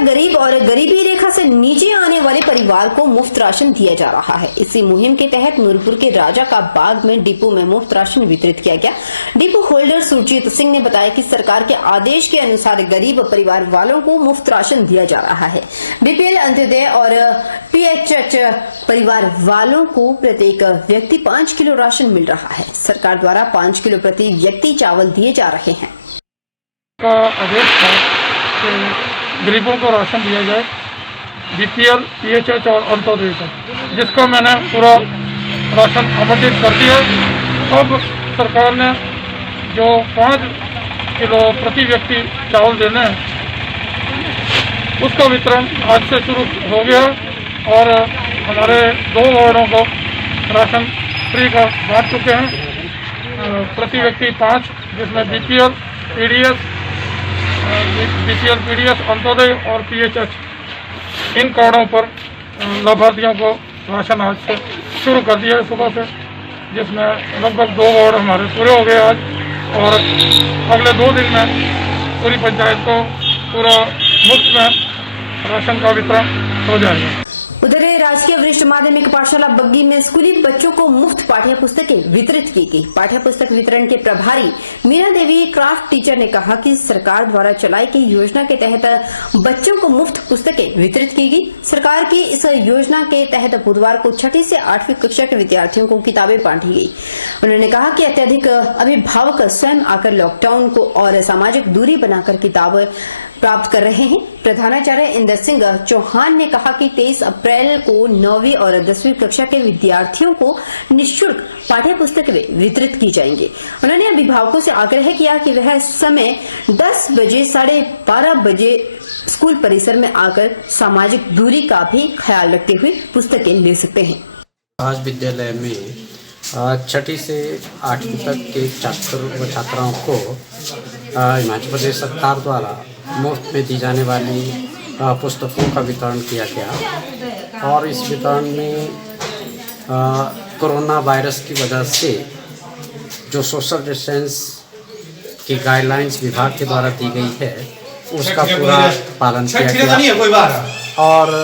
गरीब और गरीबी रेखा से नीचे आने वाले परिवार को मुफ्त राशन दिया जा रहा है। इसी मुहिम के तहत नूरपुर के राजा का बाग में डिपो में मुफ्त राशन वितरित किया गया। डिपो होल्डर सुरजीत सिंह ने बताया कि सरकार के आदेश के अनुसार गरीब परिवार वालों को मुफ्त राशन दिया जा रहा है। बीपीएल, अंत्योदय और पीएचएच परिवार वालों को प्रत्येक व्यक्ति 5 किलो राशन मिल रहा है। सरकार द्वारा 5 किलो प्रति व्यक्ति चावल दिए जा रहे हैं। का आदेश था कि गरीबों को राशन दिया जाए, बीपीएल, पीएचएच और अंत्योदय का, जिसको मैंने पूरा राशन आवंटित कर दिया। अब सरकार ने जो 5 किलो प्रति व्यक्ति चावल देने हैं, उसका वितरण आज से शुरू हो गया और हमारे 2 वार्डों को राशन फ्री का बांट चुके हैं। प्रति व्यक्ति 5, जिसमें बीपीएल, पीडीएस, अंत्योदय और पीएचएच इन कार्डों पर लाभार्थियों को राशन आज से शुरू कर दिया है सुबह से, जिसमें लगभग 2 वार्ड हमारे पूरे हो गए आज और अगले 2 दिन में पूरी पंचायत को पूरा मुफ्त में राशन का वितरण हो जाएगा। उधर राजकीय वरिष्ठ माध्यमिक पाठशाला बग्गी में स्कूली बच्चों को मुफ्त पाठ्य पुस्तकें वितरित की गई। पाठ्य पुस्तक वितरण के प्रभारी मीना देवी क्राफ्ट टीचर ने कहा कि सरकार द्वारा चलाई गई योजना के तहत बच्चों को मुफ्त पुस्तकें वितरित की गई। सरकार की इस योजना के तहत बुधवार को 6ठी से 8वीं कक्षा के विद्यार्थियों को किताबें बांटी गई। उन्होंने कहा कि अत्यधिक अभिभावक स्वयं आकर लॉकडाउन को और सामाजिक दूरी बनाकर किताब प्राप्त कर रहे हैं। प्रधानाचार्य इंदर सिंह चौहान ने कहा कि 23 अप्रैल को 9वीं और 10वीं कक्षा के विद्यार्थियों को निःशुल्क पाठ्य पुस्तकें वितरित की जाएंगी। उन्होंने अभिभावकों से आग्रह किया कि वह समय 10 बजे 12:30 बजे स्कूल परिसर में आकर सामाजिक दूरी का भी ख्याल रखते हुए पुस्तकें ले सकते हैं। आज विद्यालय में 6ठी से 8वीं तक के छात्र व छात्राओं को हिमाचल प्रदेश सरकार द्वारा मुफ्त में दी जाने वाली पुस्तकों का वितरण किया गया और इस वितरण में कोरोना वायरस की वजह से जो सोशल डिस्टेंस की गाइडलाइंस विभाग के द्वारा दी गई है उसका पूरा पालन किया गया और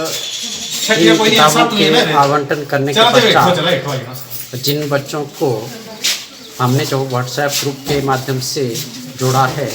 इन किताबों के आवंटन करने के पश्चात जिन बच्चों को हमने जो व्हाट्सएप ग्रुप के माध्यम से जोड़ा है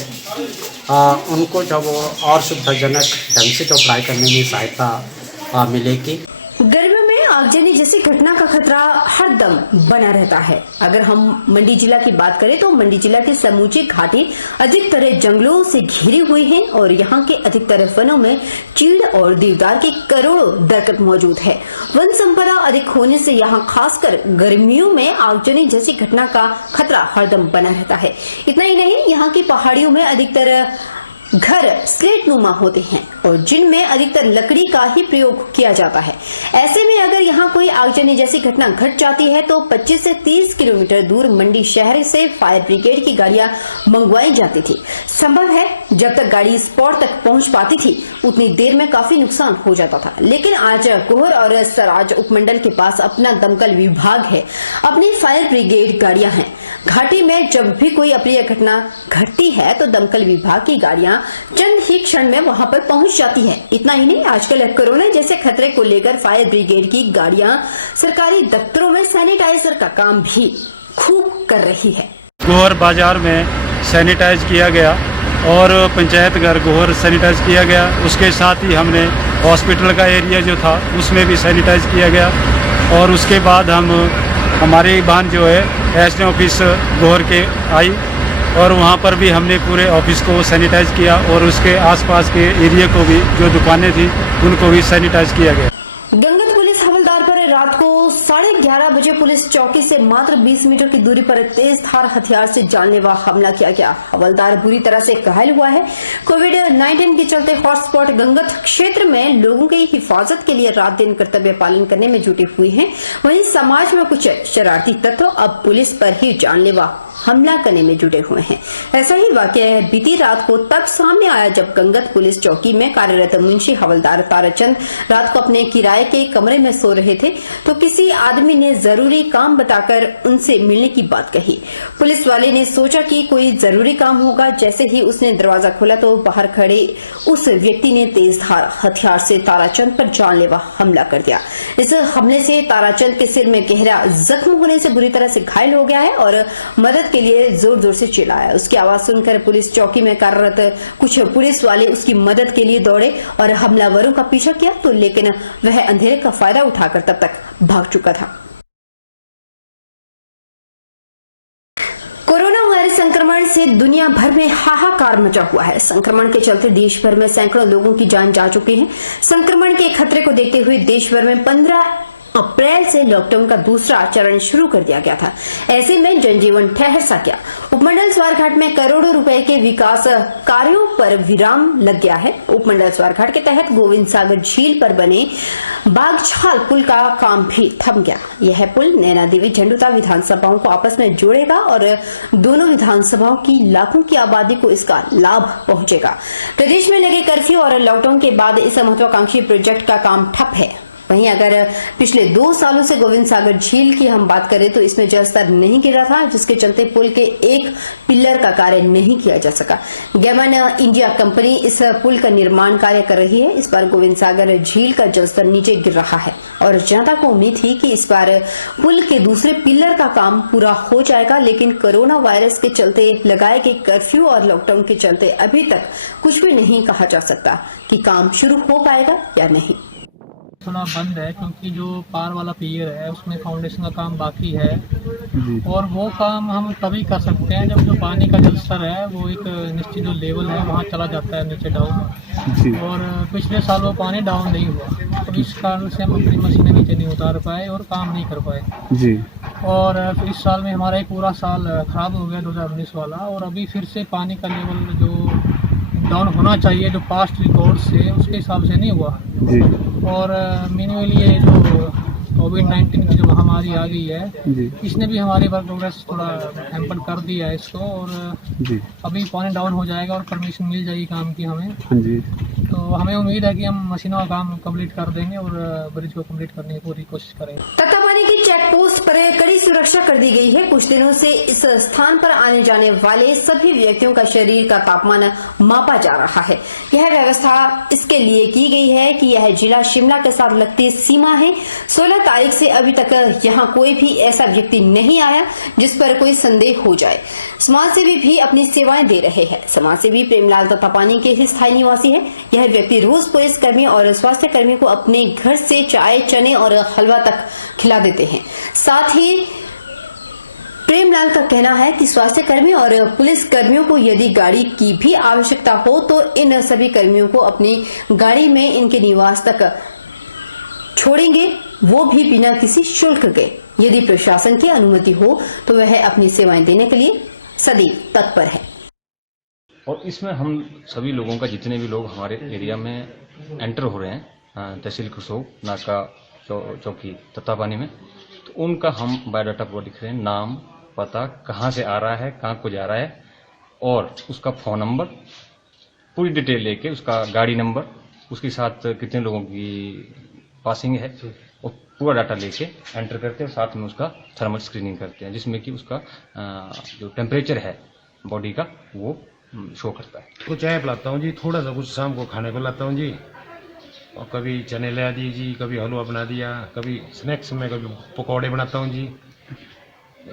उनको जब और सुविधाजनक ढंग से जो पढ़ाई करने में सहायता मिलेगी। गर्मियों में आगजनी जैसी घटना का खतरा हर दम बना रहता है। अगर हम मंडी जिला की बात करें तो मंडी जिला की समूची घाटी अधिकतर जंगलों से घिरी हुई है और यहाँ के अधिकतर वनों में चीड़ और देवदार के करोड़ों दरख्त मौजूद है। वन संपदा अधिक होने से यहाँ खासकर गर्मियों में आगजनी जैसी घटना का खतरा हरदम बना रहता है। इतना ही नहीं, यहाँ की पहाड़ियों में अधिकतर घर स्लेट नुमा होते हैं और जिनमें अधिकतर लकड़ी का ही प्रयोग किया जाता है। ऐसे में अगर यहाँ कोई आगजनी जैसी घटना घट जाती है तो 25 से 30 किलोमीटर दूर मंडी शहर से फायर ब्रिगेड की गाड़ियां मंगवाई जाती थी। संभव है जब तक गाड़ी स्पॉट तक पहुंच पाती थी उतनी देर में काफी नुकसान हो जाता था। लेकिन आज गोहर और सराज उपमंडल के पास अपना दमकल विभाग है, अपनी फायर ब्रिगेड गाड़ियां हैं। घाटी में जब भी कोई अप्रिय घटना घटती है तो दमकल विभाग की गाड़ियां चंद ही क्षण में वहां पर पहुंच जाती है। इतना ही नहीं, आजकल कोरोना जैसे खतरे को लेकर फायर ब्रिगेड की गाड़ियां सरकारी दफ्तरों में सैनिटाइजर का काम भी खूब कर रही है। गोहर बाजार में सैनिटाइज किया गया और पंचायत घर गोहर सैनिटाइज किया गया। उसके साथ ही हमने हॉस्पिटल का एरिया जो था उसमें भी सैनिटाइज किया गया और उसके बाद हमारी वाहन जो है एसडी ऑफिस गोहर के आई और वहाँ पर भी हमने पूरे ऑफिस को सैनिटाइज किया और उसके आसपास के एरिया को भी जो दुकानें थी उनको भी सैनिटाइज किया गया। गंगत पुलिस हवलदार पर रात को 11:30 बजे पुलिस चौकी से मात्र 20 मीटर की दूरी पर तेज धार हथियार से जानलेवा हमला किया गया। हवलदार बुरी तरह से घायल हुआ है। कोविड-19 के चलते हॉटस्पॉट गंगत क्षेत्र में लोगों की हिफाजत के लिए रात दिन कर्तव्य पालन करने में जुटे हुए हैं। वहीं समाज में कुछ शरारती तत्व अब पुलिस पर ही जानलेवा हमला करने में जुटे हुए हैं। ऐसा ही वाकया बीती रात को तब सामने आया जब गंगत पुलिस चौकी में कार्यरत मुंशी हवलदार ताराचंद रात को अपने किराए के कमरे में सो रहे थे तो किसी आदमी ने जरूरी काम बताकर उनसे मिलने की बात कही। पुलिस वाले ने सोचा कि कोई जरूरी काम होगा। जैसे ही उसने दरवाजा खोला तो बाहर खड़े उस व्यक्ति ने तेजधार हथियार से ताराचंद पर जानलेवा हमला कर दिया। इस हमले से ताराचंद के सिर में गहरा जख्म होने से बुरी तरह से घायल हो गया है और मदद के लिए जोर जोर से चिल्लाया। उसकी आवाज सुनकर पुलिस चौकी में कार्यरत कुछ पुलिस वाले उसकी मदद के लिए दौड़े और हमलावरों का पीछा किया तो लेकिन वह अंधेरे का फायदा उठाकर तब तक भाग चुका था। कोरोना वायरस संक्रमण से दुनिया भर में हाहाकार मचा हुआ है। संक्रमण के चलते देश भर में सैकड़ों लोगों की जान जा चुकी है। संक्रमण के खतरे को देखते हुए देश भर में 15 अप्रैल से लॉकडाउन का दूसरा चरण शुरू कर दिया गया था। ऐसे में जनजीवन ठहर सा गया। उपमंडल स्वारघाट में करोड़ों रुपए के विकास कार्यों पर विराम लग गया है। उपमंडल स्वारघाट के तहत गोविंद सागर झील पर बने बागछाल पुल का काम भी थम गया। यह पुल नैना देवी झंडुता विधानसभाओं को आपस में जोड़ेगा और दोनों विधानसभाओं की लाखों की आबादी को इसका लाभ पहुंचेगा। प्रदेश में लगे कर्फ्यू और लॉकडाउन के बाद इस महत्वाकांक्षी प्रोजेक्ट का काम ठप है। वहीं अगर पिछले 2 सालों से गोविंद सागर झील की हम बात करें तो इसमें जलस्तर नहीं गिरा था, जिसके चलते पुल के एक पिलर का कार्य नहीं किया जा सका। गैमन इंडिया कंपनी इस पुल का निर्माण कार्य कर रही है। इस बार गोविंद सागर झील का जलस्तर नीचे गिर रहा है और जनता को उम्मीद थी कि इस बार पुल के दूसरे पिलर का काम पूरा हो जाएगा, लेकिन कोरोना वायरस के चलते लगाए गए कर्फ्यू और लॉकडाउन के चलते अभी तक कुछ भी नहीं कहा जा सकता कि काम शुरू हो पाएगा या नहीं। थोड़ा बंद है क्योंकि जो पार वाला पियर है उसमें फाउंडेशन का काम बाकी है और वो काम हम तभी कर सकते हैं जब जो पानी का जल स्तर है वो एक निश्चित जो लेवल है वहाँ चला जाता है नीचे डाउन। और पिछले साल वो पानी डाउन नहीं हुआ तो इस कारण से हम अपनी मशीनें नीचे नहीं उतार पाए और काम नहीं कर पाए जी। और फिर इस साल में हमारा एक पूरा साल खराब हो गया 2019 वाला और अभी फिर से पानी का लेवल जो डाउन होना चाहिए जो पास्ट रिकॉर्ड से उसके हिसाब से नहीं हुआ जी। और मिनिमली ये जो कोविड-19 की जो महामारी आ गई है जी, इसने भी हमारे वर्क प्रोग्रेस थोड़ा हैम्पर कर दिया है इसको और जी। अभी पानी डाउन हो जाएगा और परमिशन मिल जाएगी काम की हमें जी। तो हमें उम्मीद है कि हम मशीनों का काम कंप्लीट कर देंगे और ब्रिज को कंप्लीट करने की पूरी कोशिश करेंगे। तत्तापानी की चेक पोस्ट पर कड़ी सुरक्षा कर दी गई है। कुछ दिनों से इस स्थान पर आने जाने वाले सभी व्यक्तियों का शरीर का तापमान मापा जा रहा है। यह व्यवस्था इसके लिए की गई है कि यह जिला शिमला के साथ लगती सीमा है। 16 तारीख से अभी तक यहाँ कोई भी ऐसा व्यक्ति नहीं आया जिस पर कोई संदेह हो जाए। समाजसेवी भी अपनी सेवाएं दे रहे हैं। समाजसेवी प्रेमलाल तत्तापानी के ही स्थायी निवासी है। यह व्यक्ति रोज पुलिस कर्मी और स्वास्थ्य कर्मी को अपने घर से चाय, चने और हलवा तक खिला देते हैं। साथ ही प्रेमलाल का कहना है कि स्वास्थ्य कर्मी और पुलिस कर्मियों को यदि गाड़ी की भी आवश्यकता हो तो इन सभी कर्मियों को अपनी गाड़ी में इनके निवास तक छोड़ेंगे, वो भी बिना किसी शुल्क के। यदि प्रशासन की अनुमति हो तो वह अपनी सेवाएं देने के लिए सदैव तत्पर है। और इसमें हम सभी लोगों का, जितने भी लोग हमारे एरिया में एंटर हो रहे हैं तहसील करसोग नाका चौकी तत्तापानी में, तो उनका हम बायोडाटा पूरा लिख रहे हैं। नाम, पता, कहाँ से आ रहा है, कहाँ को जा रहा है और उसका फ़ोन नंबर, पूरी डिटेल लेके उसका गाड़ी नंबर, उसके साथ कितने लोगों की पासिंग है और पूरा डाटा लेके एंटर करते हैं। और साथ में उसका थर्मल स्क्रीनिंग करते हैं जिसमें कि उसका जो टेम्परेचर है बॉडी का वो शो करता है। कुछ चाय पिलाता हूँ जी, थोड़ा सा कुछ शाम को खाने को लाता हूँ जी, और कभी चने ले दिए जी, कभी हलवा बना दिया, कभी स्नैक्स में कभी पकौड़े बनाता हूँ जी,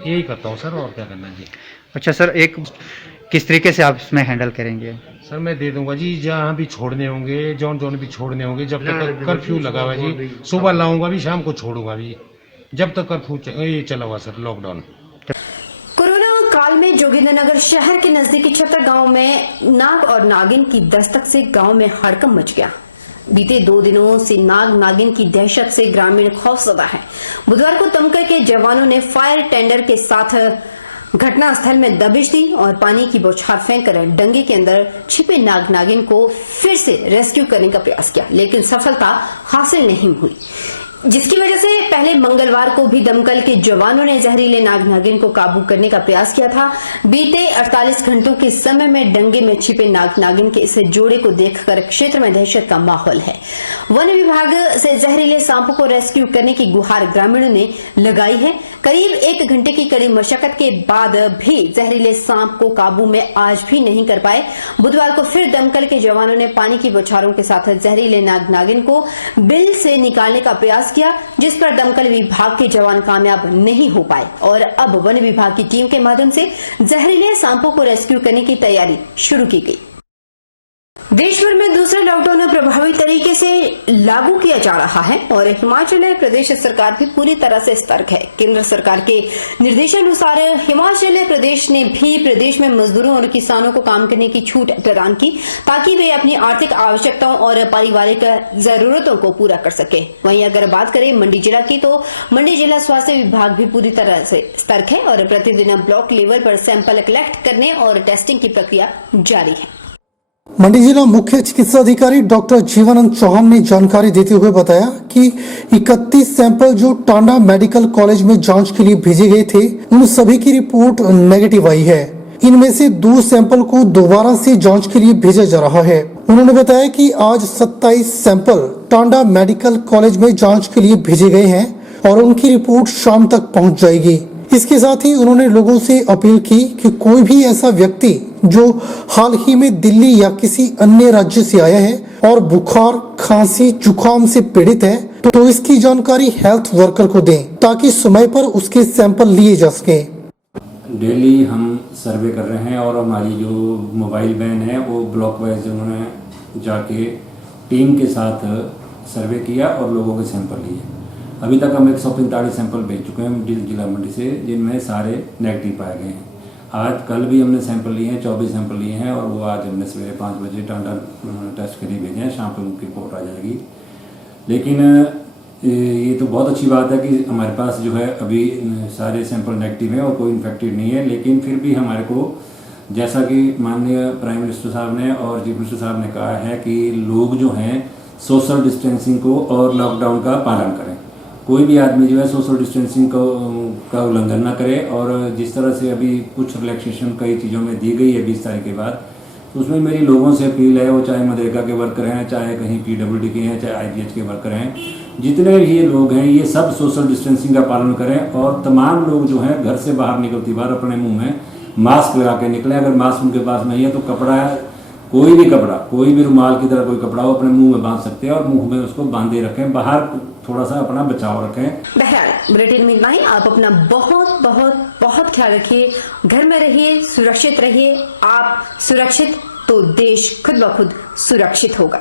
यही करता हूँ सर, और क्या करना जी। अच्छा सर, एक किस तरीके से आप इसमें हैंडल करेंगे? सर मैं दे दूंगा जी, जहाँ भी छोड़ने होंगे, जौन भी छोड़ने होंगे, जब तक कर्फ्यू लगा हुआ जी, सुबह लाऊंगा भी, शाम को छोड़ूंगा भी, जब तक कर्फ्यू ये चला हुआ सर, लॉकडाउन। काल में जोगिंद्रनगर शहर के नजदीकी छतर गांव में नाग और नागिन की दस्तक से गांव में हड़कंप मच गया। बीते 2 दिनों से नाग नागिन की दहशत से ग्रामीण खौफजदा है। बुधवार को दमकल के जवानों ने फायर टेंडर के साथ घटनास्थल में दबिश दी और पानी की बौछार फेंककर डंगे के अंदर छिपे नाग नागिन को फिर से रेस्क्यू करने का प्रयास किया, लेकिन सफलता हासिल नहीं हुई। जिसकी वजह से पहले मंगलवार को भी दमकल के जवानों ने जहरीले नाग नागिन को काबू करने का प्रयास किया था। बीते 48 घंटों के समय में डंगे में छिपे नाग नागिन के इस जोड़े को देखकर क्षेत्र में दहशत का माहौल है। वन विभाग से जहरीले सांपों को रेस्क्यू करने की गुहार ग्रामीणों ने लगाई है। करीब 1 घंटे की कड़ी मशक्कत के बाद भी जहरीले सांप को काबू में आज भी नहीं कर पाए। बुधवार को फिर दमकल के जवानों ने पानी की बौछारों के साथ जहरीले नाग नागिन को बिल से निकालने का प्रयास किया, जिस पर दमकल विभाग के जवान कामयाब नहीं हो पाए और अब वन विभाग की टीम के माध्यम से जहरीले सांपों को रेस्क्यू करने की तैयारी शुरू की गई। देश भर में दूसरा लॉकडाउन प्रभावी तरीके से लागू किया जा रहा है और हिमाचल प्रदेश सरकार भी पूरी तरह से सतर्क है। केंद्र सरकार के निर्देशानुसार हिमाचल प्रदेश ने भी प्रदेश में मजदूरों और किसानों को काम करने की छूट प्रदान की, ताकि वे अपनी आर्थिक आवश्यकताओं और पारिवारिक जरूरतों को पूरा कर सके। वहीं अगर बात करें मंडी जिला की, तो मंडी जिला स्वास्थ्य विभाग भी पूरी तरह से सतर्क है और प्रतिदिन ब्लॉक लेवल पर सैंपल कलेक्ट करने और टेस्टिंग की प्रक्रिया जारी है। मंडी जिला मुख्य चिकित्सा अधिकारी डॉक्टर जीवानंद चौहान ने जानकारी देते हुए बताया कि 31 सैंपल जो टांडा मेडिकल कॉलेज में जांच के लिए भेजे गए थे, उन सभी की रिपोर्ट नेगेटिव आई है। इनमें से 2 सैंपल को दोबारा से जांच के लिए भेजा जा रहा है। उन्होंने बताया कि आज 27 सैंपल टांडा मेडिकल कॉलेज में जांच के लिए भेजे गए हैं और उनकी रिपोर्ट शाम तक पहुँच जाएगी। इसके साथ ही उन्होंने लोगों से अपील की कि कोई भी ऐसा व्यक्ति जो हाल ही में दिल्ली या किसी अन्य राज्य से आया है और बुखार, खांसी, जुकाम से पीड़ित है, तो इसकी जानकारी हेल्थ वर्कर को दें, ताकि समय पर उसके सैंपल लिए जा सके। डेली हम सर्वे कर रहे हैं और हमारी जो मोबाइल वैन है वो ब्लॉक वाइज उन्होंने जाके टीम के साथ सर्वे किया और लोगों के सैंपल लिए। अभी तक हम 145 सैंपल भेज चुके हैं जिला मंडी से, जिनमें सारे नेगेटिव पाए गए हैं। आज कल भी हमने सैंपल लिए हैं, 24 सैंपल लिए हैं और वो आज हमने सवेरे 5 बजे टांडा टेस्ट के लिए भेजे हैं। शाम को उनकी रिपोर्ट आ जाएगी। लेकिन ये तो बहुत अच्छी बात है कि हमारे पास जो है अभी सारे सैंपल नेगेटिव हैं और कोई इन्फेक्टेड नहीं है। लेकिन फिर भी हमारे को, जैसा कि माननीय प्राइम मिनिस्टर साहब ने और चीफ मिनिस्टर साहब ने कहा है कि लोग जो हैं सोशल डिस्टेंसिंग को और लॉकडाउन का पालन करें। कोई भी आदमी जो है सोशल डिस्टेंसिंग का उल्लंघन ना करे और जिस तरह से अभी कुछ रिलैक्सेशन कई चीज़ों में दी गई है 20 तारीख के बाद, तो उसमें मेरी लोगों से अपील है, वो चाहे मनरेगा के वर्कर हैं, चाहे कहीं PWD के हैं, चाहे IGH के वर्कर हैं, जितने भी ये लोग हैं ये सब सोशल डिस्टेंसिंग का पालन करें और तमाम लोग जो हैं घर से बाहर निकलती बार अपने मुँह में मास्क लगा के निकलें। अगर मास्क उनके पास नहीं है तो कपड़ा, कोई भी रुमाल की तरह कोई कपड़ा वो अपने मुंह में बांध सकते हैं और मुंह में उसको बांधे रखें। बाहर थोड़ा सा अपना बचाव रखें। बहरहाल बुलेटिन में इतना ही। आप अपना बहुत बहुत बहुत ख्याल रखिए, घर में रहिए, सुरक्षित रहिए। आप सुरक्षित तो देश खुद ब खुद सुरक्षित होगा।